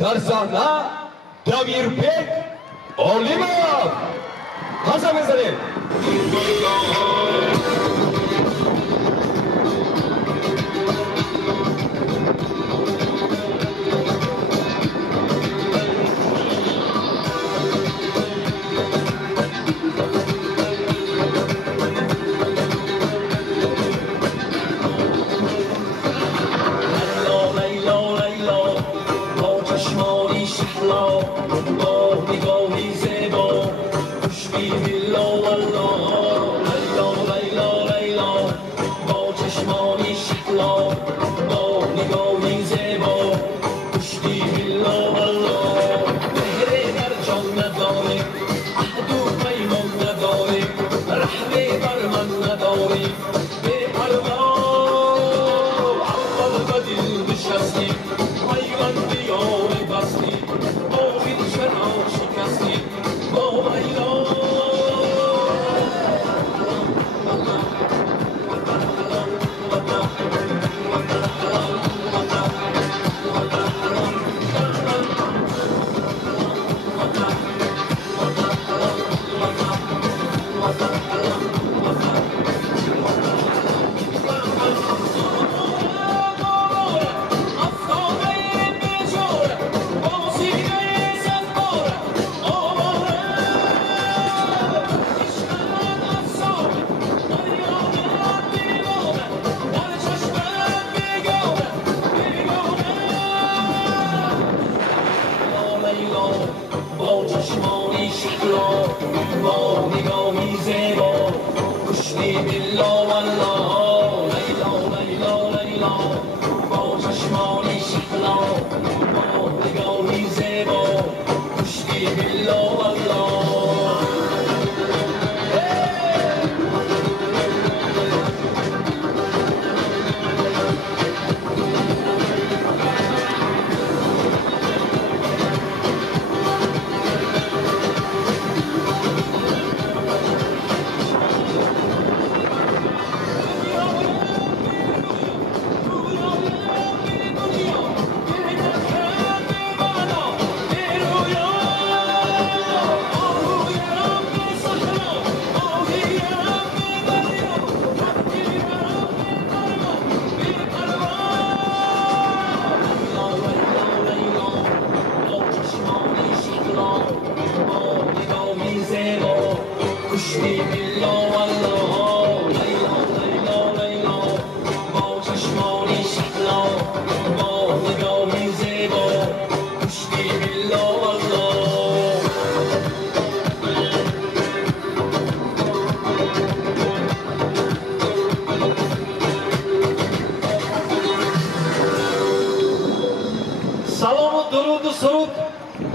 در صحنه دبیربک علیمov حسن بزنید.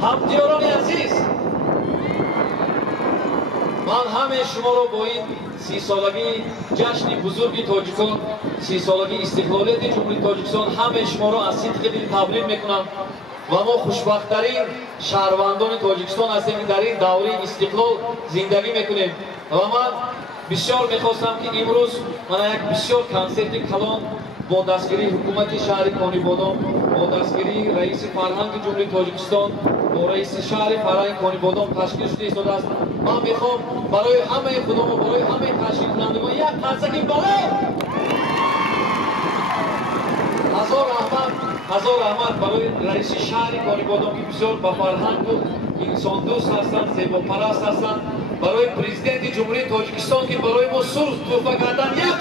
همدیاران عزیز، من همه شما را با این 30 سالگی جشن بزرگی تاجیکستان، 30 سالگی استقلالیت جمهوری تاجیکستان، همه شما را از صدق دل تبریک میکنم و ما خوشبخت‌ترین شهروندان تاجیکستان هستیم که در این دوره استقلال زندگی میکنیم و من بسیار میخواستم که امروز من یک بسیار کنسرت کلان با دستگیری حکومت شهر کانیبادام، با دستگیری رئیس فرهنگ جمهوری تاجیکستان، با رئیس شهر فرهنگ کانیبادام تشکیل شده است. من میخوام برای همه خودم و برای همه تشکیل کنندگان یک قرصکی بالا هزار رحمت برای رئیس شهر کانیبادام که بسیار با فرهنگ و انسان دوست هستند، زیبا پرست هستند، برای پرزیدنت جمهوری تاجیکستان که برای ما صلح تحفه کردن یک